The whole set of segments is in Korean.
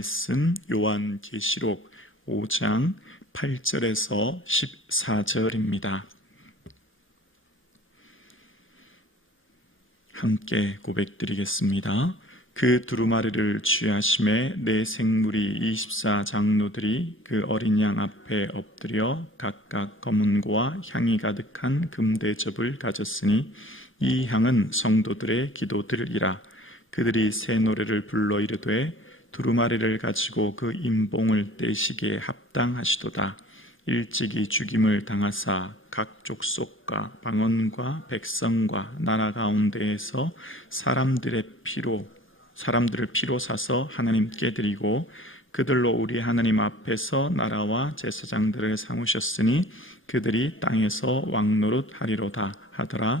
말씀 요한계시록 5장 8절에서 14절입니다. 함께 고백드리겠습니다. 그 두루마리를 취하심에 내 생물이 24 장로들이 그 어린 양 앞에 엎드려 각각 검은고와 향이 가득한 금대접을 가졌으니 이 향은 성도들의 기도들이라 그들이 새 노래를 불러 이르되 두루마리를 가지고 그 임봉을 떼시기에 합당하시도다. 일찍이 죽임을 당하사 각 족속과 방언과 백성과 나라 가운데에서 사람들의 피로 사람들을 피로 사서 하나님께 드리고 그들로 우리 하나님 앞에서 나라와 제사장들을 삼으셨으니 그들이 땅에서 왕노릇 하리로다 하더라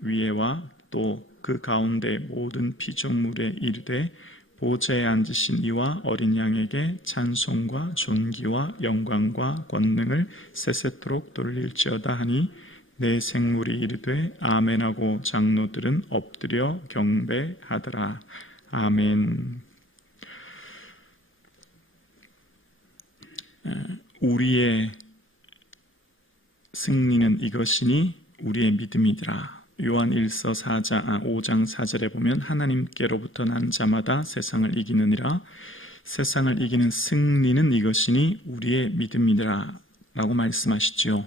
위에와 또 그 가운데 모든 피조물에 이르되 보좌에 앉으신 이와 어린 양에게 찬송과 존귀와 영광과 권능을 세세토록 돌릴지어다 하니 내 생물이 이르되 아멘하고 장로들은 엎드려 경배하더라 아멘 우리의 승리는 이것이니 우리의 믿음이더라. 요한 1서 4장, 아, 5장 4절에 보면 하나님께로부터 난 자마다 세상을 이기느니라. 세상을 이기는 승리는 이것이니 우리의 믿음이더라. 라고 말씀하시지요.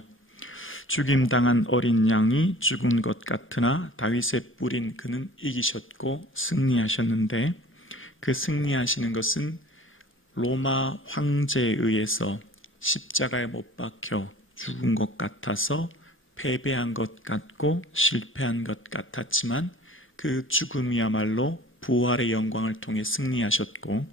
죽임당한 어린 양이 죽은 것 같으나 다윗의 뿌린 그는 이기셨고 승리하셨는데 그 승리하시는 것은 로마 황제에 의해서 십자가에 못 박혀 죽은 것 같아서 패배한 것 같고 실패한 것 같았지만 그 죽음이야말로 부활의 영광을 통해 승리하셨고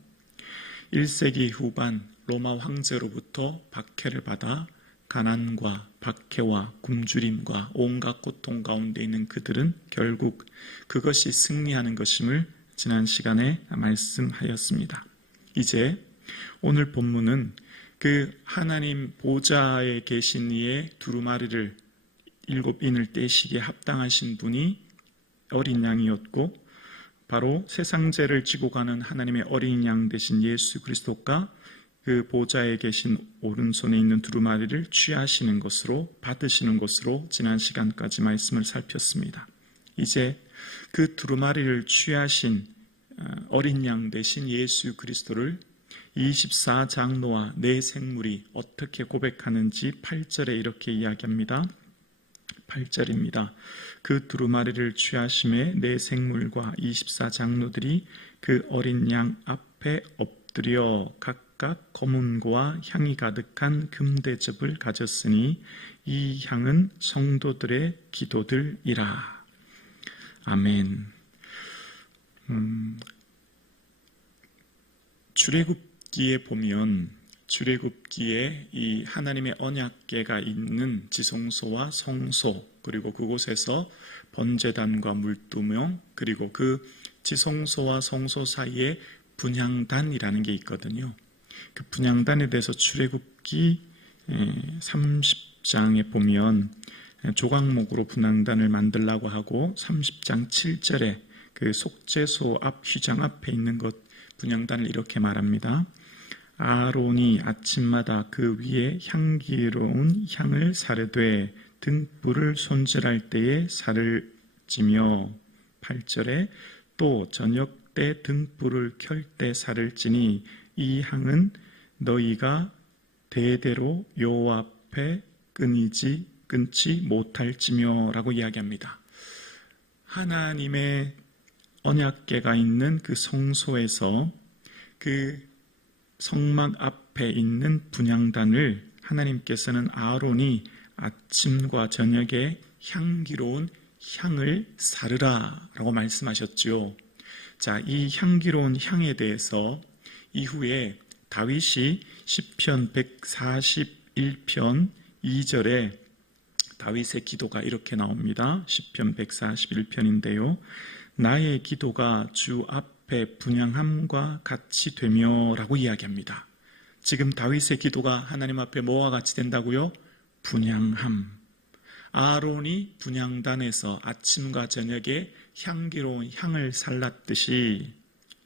1세기 후반 로마 황제로부터 박해를 받아 가난과 박해와 굶주림과 온갖 고통 가운데 있는 그들은 결국 그것이 승리하는 것임을 지난 시간에 말씀하였습니다. 이제 오늘 본문은 그 하나님 보좌에 계신 이의 두루마리를 일곱 인을 떼시기에 합당하신 분이 어린 양이었고 바로 세상죄를 지고 가는 하나님의 어린 양 대신 예수 그리스도가 그 보좌에 계신 오른손에 있는 두루마리를 취하시는 것으로 받으시는 것으로 지난 시간까지 말씀을 살폈습니다. 이제 그 두루마리를 취하신 어, 어린 양 대신 예수 그리스도를 24장로와 내 생물이 어떻게 고백하는지 8절에 이렇게 이야기합니다. 8절입니다. 그 두루마리를 취하심에 내 생물과 24장로들이 그 어린 양 앞에 엎드려 각각 검은고와 향이 가득한 금대접을 가졌으니 이 향은 성도들의 기도들이라. 아멘. 음, 출애굽기에 보면 출애굽기에 이 하나님의 언약궤가 있는 지성소와 성소 그리고 그곳에서 번제단과 물두명 그리고 그 지성소와 성소 사이에 분향단이라는 게 있거든요. 그 분향단에 대해서 출애굽기 30장에 보면 조각목으로 분향단을 만들라고 하고 30장 7절에 그 속죄소 앞 휘장 앞에 있는 것 분향단을 이렇게 말합니다. 아론이 아침마다 그 위에 향기로운 향을 사르되 등불을 손질할 때에 살을 찌며 8절에 또 저녁 때 등불을 켤 때 살을 찌니 이 향은 너희가 대대로 여호와 앞에 끊이지 끊지 못할지며라고 이야기합니다. 하나님의 언약계가 있는 그 성소에서 그 성막 앞에 있는 분향단을 하나님께서는 아론이 아침과 저녁에 향기로운 향을 사르라 라고 말씀하셨지요. 자, 이 향기로운 향에 대해서 이후에 다윗이 시편 141편 2절에 다윗의 기도가 이렇게 나옵니다. 시편 141편인데요. 나의 기도가 주 앞 에 분양함과 같이 되며라고 이야기합니다. 지금 다윗의 기도가 하나님 앞에 뭐와 같이 된다고요? 분양함. 아론이 분양단에서 아침과 저녁에 향기로운 향을 살랐듯이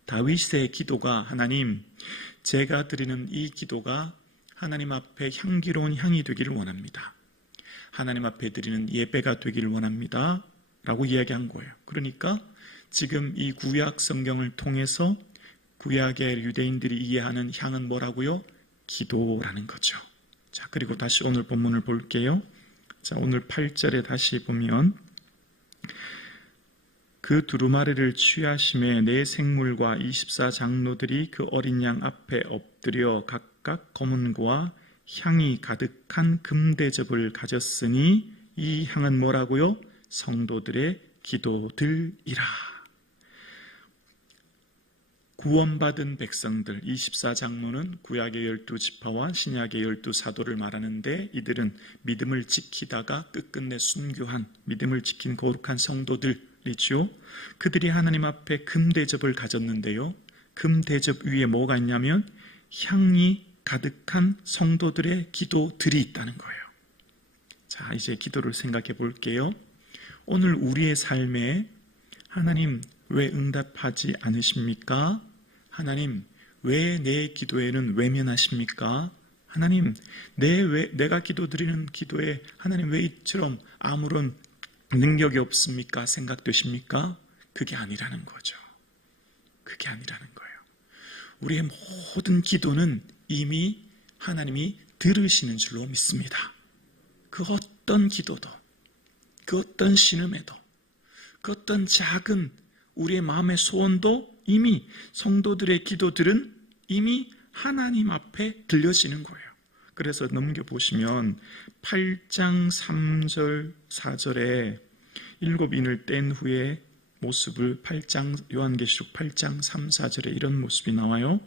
다윗의 기도가 하나님, 제가 드리는 이 기도가 하나님 앞에 향기로운 향이 되기를 원합니다. 하나님 앞에 드리는 예배가 되기를 원합니다. 라고 이야기한 거예요. 그러니까 지금 이 구약 성경을 통해서 구약의 유대인들이 이해하는 향은 뭐라고요? 기도라는 거죠. 자, 그리고 다시 오늘 본문을 볼게요. 자, 오늘 8절에 다시 보면 그 두루마리를 취하심에 내 생물과 24 장로들이 그 어린 양 앞에 엎드려 각각 검은고와 향이 가득한 금대접을 가졌으니 이 향은 뭐라고요? 성도들의 기도들이라. 구원받은 백성들 24장로는 구약의 열두 지파와 신약의 열두 사도를 말하는데 이들은 믿음을 지키다가 끝끝내 순교한 믿음을 지킨 거룩한 성도들이죠. 그들이 하나님 앞에 금 대접을 가졌는데요. 금 대접 위에 뭐가 있냐면 향이 가득한 성도들의 기도들이 있다는 거예요. 자, 이제 기도를 생각해 볼게요. 오늘 우리의 삶에 하나님 왜 응답하지 않으십니까? 하나님 왜 내 기도에는 외면하십니까? 하나님 내 왜, 내가 기도드리는 기도에 하나님 왜 이처럼 아무런 능력이 없습니까? 생각되십니까? 그게 아니라는 거죠. 그게 아니라는 거예요. 우리의 모든 기도는 이미 하나님이 들으시는 줄로 믿습니다. 그 어떤 기도도, 그 어떤 신음에도, 그 어떤 작은 우리의 마음의 소원도 이미 성도들의 기도들은 이미 하나님 앞에 들려지는 거예요. 그래서 넘겨보시면 8장 3절, 4절에 일곱 인을 뗀 후에 모습을 8장 요한계시록 8장 3, 4절에 이런 모습이 나와요.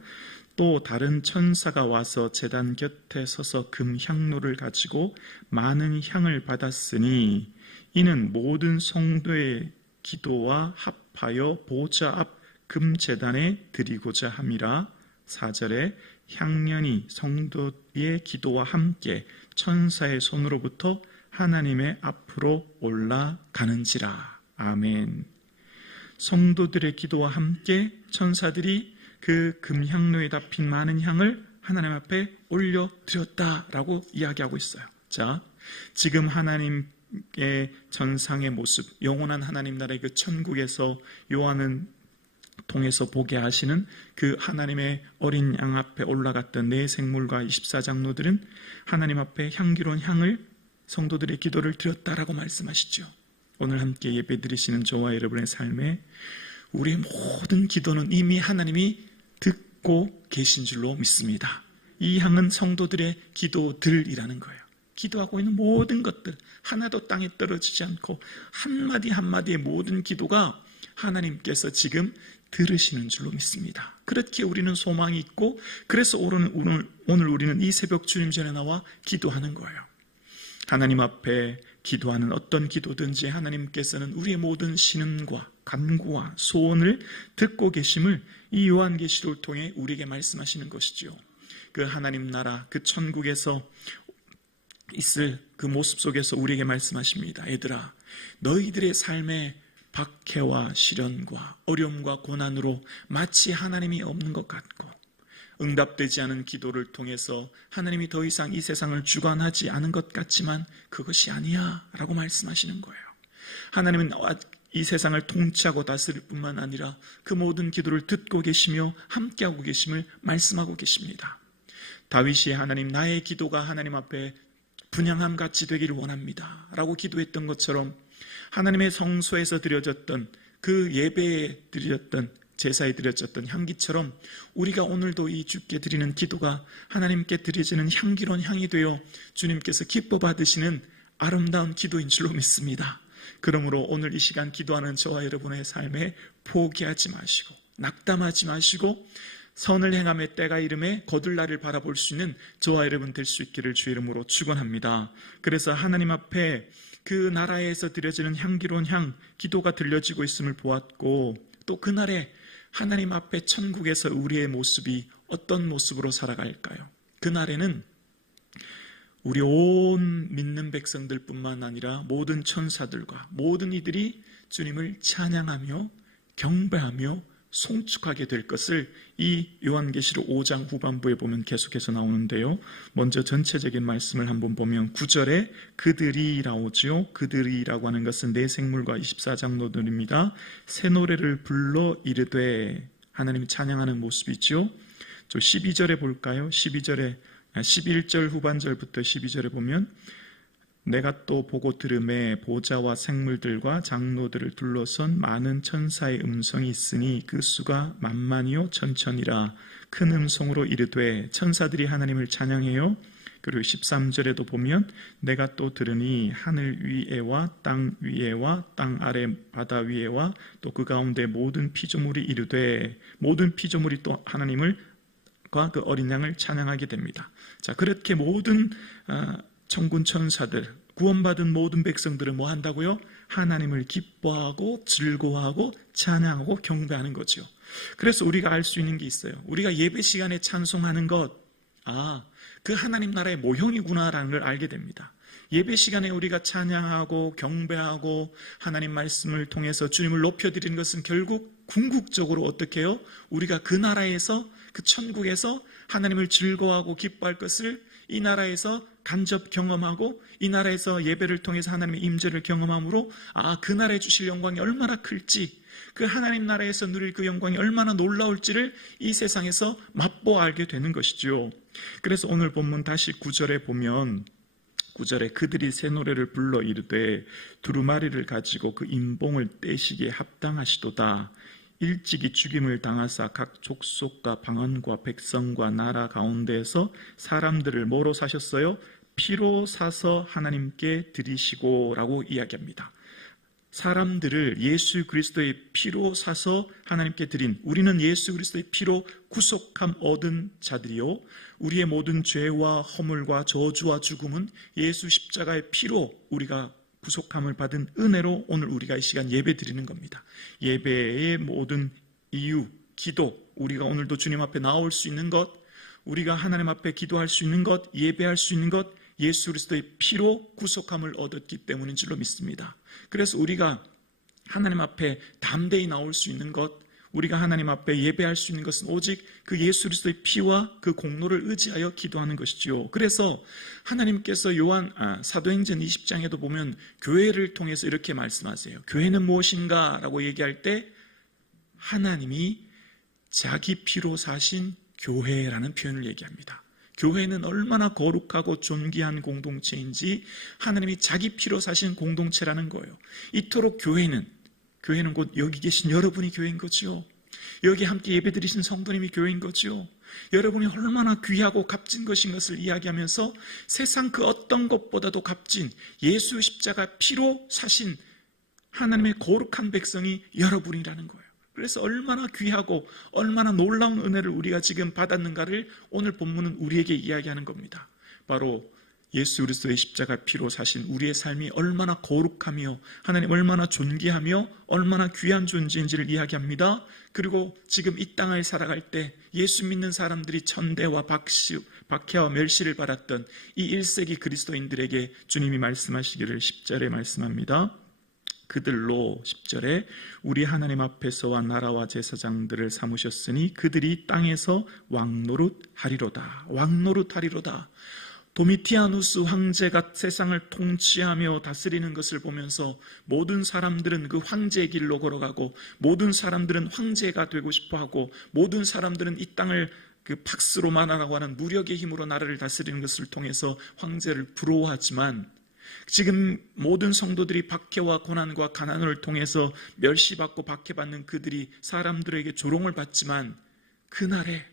또 다른 천사가 와서 제단 곁에 서서 금 향로를 가지고 많은 향을 받았으니 이는 모든 성도의 기도와 합하여 보좌 앞 금재단에 드리고자 함이라. 4절에 향년이 성도의 기도와 함께 천사의 손으로부터 하나님의 앞으로 올라가는지라. 아멘. 성도들의 기도와 함께 천사들이 그 금향로에 담힌 많은 향을 하나님 앞에 올려드렸다라고 이야기하고 있어요. 자, 지금 하나님의 전상의 모습, 영원한 하나님 나라의 그 천국에서 요한은 통해서 보게 하시는 그 하나님의 어린 양 앞에 올라갔던 네 생물과 24장로들은 하나님 앞에 향기로운 향을 성도들의 기도를 드렸다라고 말씀하시죠. 오늘 함께 예배 드리시는 저와 여러분의 삶에 우리의 모든 기도는 이미 하나님이 듣고 계신 줄로 믿습니다. 이 향은 성도들의 기도들이라는 거예요. 기도하고 있는 모든 것들 하나도 땅에 떨어지지 않고 한마디 한마디의 모든 기도가 하나님께서 지금 들으시는 줄로 믿습니다. 그렇게 우리는 소망이 있고 그래서 오늘, 오늘, 우리는 이 새벽 주님 전에 나와 기도하는 거예요. 하나님 앞에 기도하는 어떤 기도든지 하나님께서는 우리의 모든 신음과 간구와 소원을 듣고 계심을 이 요한계시를 통해 우리에게 말씀하시는 것이지요. 그 하나님 나라, 그 천국에서 있을 그 모습 속에서 우리에게 말씀하십니다. 얘들아, 너희들의 삶에 박해와 시련과 어려움과 고난으로 마치 하나님이 없는 것 같고 응답되지 않은 기도를 통해서 하나님이 더 이상 이 세상을 주관하지 않은 것 같지만 그것이 아니야 라고 말씀하시는 거예요. 하나님은 이 세상을 통치하고 다스릴 뿐만 아니라 그 모든 기도를 듣고 계시며 함께하고 계심을 말씀하고 계십니다. 다윗이 하나님 나의 기도가 하나님 앞에 분양함 같이 되기를 원합니다. 라고 기도했던 것처럼 하나님의 성소에서 드려졌던 그 예배에 드렸던 제사에 드려졌던 향기처럼 우리가 오늘도 이 주께 드리는 기도가 하나님께 드려지는 향기로운 향이 되어 주님께서 기뻐 받으시는 아름다운 기도인 줄로 믿습니다. 그러므로 오늘 이 시간 기도하는 저와 여러분의 삶에 포기하지 마시고 낙담하지 마시고 선을 행함의 때가 이름에 거들날을 바라볼 수 있는 저와 여러분 될 수 있기를 주 이름으로 축원합니다. 그래서 하나님 앞에 그 나라에서 드려지는 향기로운 향 기도가 들려지고 있음을 보았고 또 그날에 하나님 앞에 천국에서 우리의 모습이 어떤 모습으로 살아갈까요? 그날에는 우리 온 믿는 백성들 뿐만 아니라 모든 천사들과 모든 이들이 주님을 찬양하며 경배하며 송축하게 될 것을 이 요한계시록 5장 후반부에 보면 계속해서 나오는데요. 먼저 전체적인 말씀을 한번 보면 9절에 그들이 나오지요. 그들이라고 하는 것은 내 생물과 24장로들입니다. 새 노래를 불러 이르되 하나님이 찬양하는 모습이지요. 저 12절에 볼까요? 12절에 11절 후반절부터 12절에 보면 내가 또 보고 들음에 보좌와 생물들과 장로들을 둘러선 많은 천사의 음성이 있으니 그 수가 만만이요 천천이라 큰 음성으로 이르되 천사들이 하나님을 찬양해요. 그리고 13절에도 보면 내가 또 들으니 하늘 위에와 땅 위에와 땅 아래 바다 위에와 또 그 가운데 모든 피조물이 이르되 모든 피조물이 또 하나님을 과그 어린 양을 찬양하게 됩니다. 자, 그렇게 모든 어, 천군 천사들, 구원받은 모든 백성들은 뭐 한다고요? 하나님을 기뻐하고 즐거워하고 찬양하고 경배하는 거죠. 그래서 우리가 알 수 있는 게 있어요. 우리가 예배 시간에 찬송하는 것, 아, 그 하나님 나라의 모형이구나라는 걸 알게 됩니다. 예배 시간에 우리가 찬양하고 경배하고 하나님 말씀을 통해서 주님을 높여드리는 것은 결국 궁극적으로 어떻게 해요? 우리가 그 나라에서 그 천국에서 하나님을 즐거워하고 기뻐할 것을 이 나라에서 간접 경험하고 이 나라에서 예배를 통해서 하나님의 임재를 경험함으로 아, 그 나라에 주실 영광이 얼마나 클지 그 하나님 나라에서 누릴 그 영광이 얼마나 놀라울지를 이 세상에서 맛보아 알게 되는 것이죠. 그래서 오늘 본문 다시 구절에 보면 구절에 그들이 새 노래를 불러 이르되 두루마리를 가지고 그 인봉을 떼시기에 합당하시도다. 일찍이 죽임을 당하사 각 족속과 방언과 백성과 나라 가운데에서 사람들을 뭐로 사셨어요? 피로 사서 하나님께 드리시고라고 이야기합니다. 사람들을 예수 그리스도의 피로 사서 하나님께 드린 우리는 예수 그리스도의 피로 구속함 얻은 자들이요 우리의 모든 죄와 허물과 저주와 죽음은 예수 십자가의 피로 우리가 구속함을 받은 은혜로 오늘 우리가 이 시간 예배 드리는 겁니다. 예배의 모든 이유, 기도, 우리가 오늘도 주님 앞에 나올 수 있는 것, 우리가 하나님 앞에 기도할 수 있는 것, 예배할 수 있는 것, 예수 그리스도의 피로 구속함을 얻었기 때문인 줄로 믿습니다. 그래서 우리가 하나님 앞에 담대히 나올 수 있는 것, 우리가 하나님 앞에 예배할 수 있는 것은 오직 그 예수 그리스도의 피와 그 공로를 의지하여 기도하는 것이지요. 그래서 하나님께서 요한 아, 사도행전 20장에도 보면 교회를 통해서 이렇게 말씀하세요. 교회는 무엇인가라고 얘기할 때 하나님이 자기 피로 사신 교회라는 표현을 얘기합니다. 교회는 얼마나 거룩하고 존귀한 공동체인지 하나님이 자기 피로 사신 공동체라는 거예요. 이토록 교회는 교회는 곧 여기 계신 여러분이 교회인 거지요. 여기 함께 예배드리신 성도님이 교회인 거지요. 여러분이 얼마나 귀하고 값진 것인 것을 이야기하면서 세상 그 어떤 것보다도 값진 예수 십자가 피로 사신 하나님의 거룩한 백성이 여러분이라는 거예요. 그래서 얼마나 귀하고 얼마나 놀라운 은혜를 우리가 지금 받았는가를 오늘 본문은 우리에게 이야기하는 겁니다. 바로 예수 그리스도의 십자가 피로 사신 우리의 삶이 얼마나 거룩하며 하나님 얼마나 존귀하며 얼마나 귀한 존재인지를 이야기합니다. 그리고 지금 이 땅을 살아갈 때 예수 믿는 사람들이 천대와 박시, 박해와 멸시를 받았던 이 1세기 그리스도인들에게 주님이 말씀하시기를 10절에 말씀합니다. 그들로 10절에 우리 하나님 앞에서와 나라와 제사장들을 삼으셨으니 그들이 땅에서 왕노릇 하리로다. 왕노릇 하리로다. 도미티아누스 황제가 세상을 통치하며 다스리는 것을 보면서 모든 사람들은 그 황제의 길로 걸어가고 모든 사람들은 황제가 되고 싶어 하고 모든 사람들은 이 땅을 그 팍스로마나라고 하는 무력의 힘으로 나라를 다스리는 것을 통해서 황제를 부러워하지만 지금 모든 성도들이 박해와 고난과 가난을 통해서 멸시받고 박해받는 그들이 사람들에게 조롱을 받지만 그날에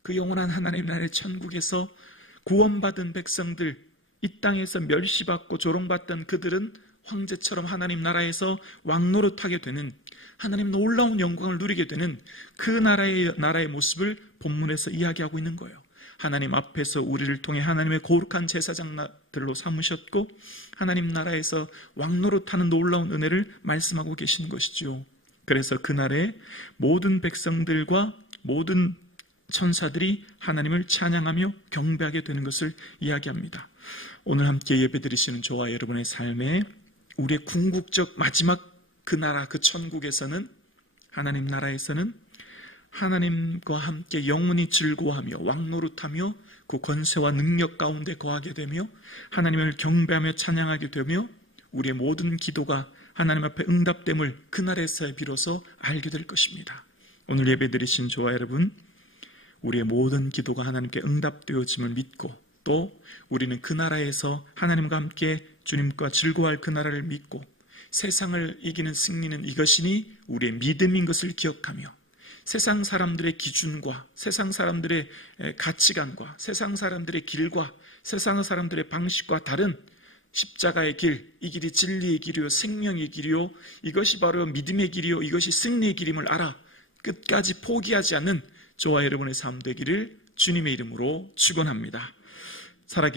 그 영원한 하나님 나라의 천국에서 구원받은 백성들 이 땅에서 멸시받고 조롱받던 그들은 황제처럼 하나님 나라에서 왕노릇하게 되는 하나님 놀라운 영광을 누리게 되는 그 나라의 나라의 모습을 본문에서 이야기하고 있는 거예요. 하나님 앞에서 우리를 통해 하나님의 거룩한 제사장들로 삼으셨고 하나님 나라에서 왕노릇하는 놀라운 은혜를 말씀하고 계시는 것이죠. 그래서 그날에 모든 백성들과 모든 천사들이 하나님을 찬양하며 경배하게 되는 것을 이야기합니다. 오늘 함께 예배드리시는 저와 여러분의 삶에 우리의 궁극적 마지막 그 나라 그 천국에서는 하나님 나라에서는 하나님과 함께 영원히 즐거워하며 왕노릇하며 그 권세와 능력 가운데 거하게 되며 하나님을 경배하며 찬양하게 되며 우리의 모든 기도가 하나님 앞에 응답됨을 그날에서 비로소 알게 될 것입니다. 오늘 예배드리신 저와 여러분 우리의 모든 기도가 하나님께 응답되어짐을 믿고 또 우리는 그 나라에서 하나님과 함께 주님과 즐거워할 그 나라를 믿고 세상을 이기는 승리는 이것이니 우리의 믿음인 것을 기억하며 세상 사람들의 기준과 세상 사람들의 가치관과 세상 사람들의 길과 세상 사람들의 방식과 다른 십자가의 길, 이 길이 진리의 길이요 생명의 길이요 이것이 바로 믿음의 길이요 이것이 승리의 길임을 알아 끝까지 포기하지 않는 저와 여러분의 삶 되기를 주님의 이름으로 축원합니다. 살아계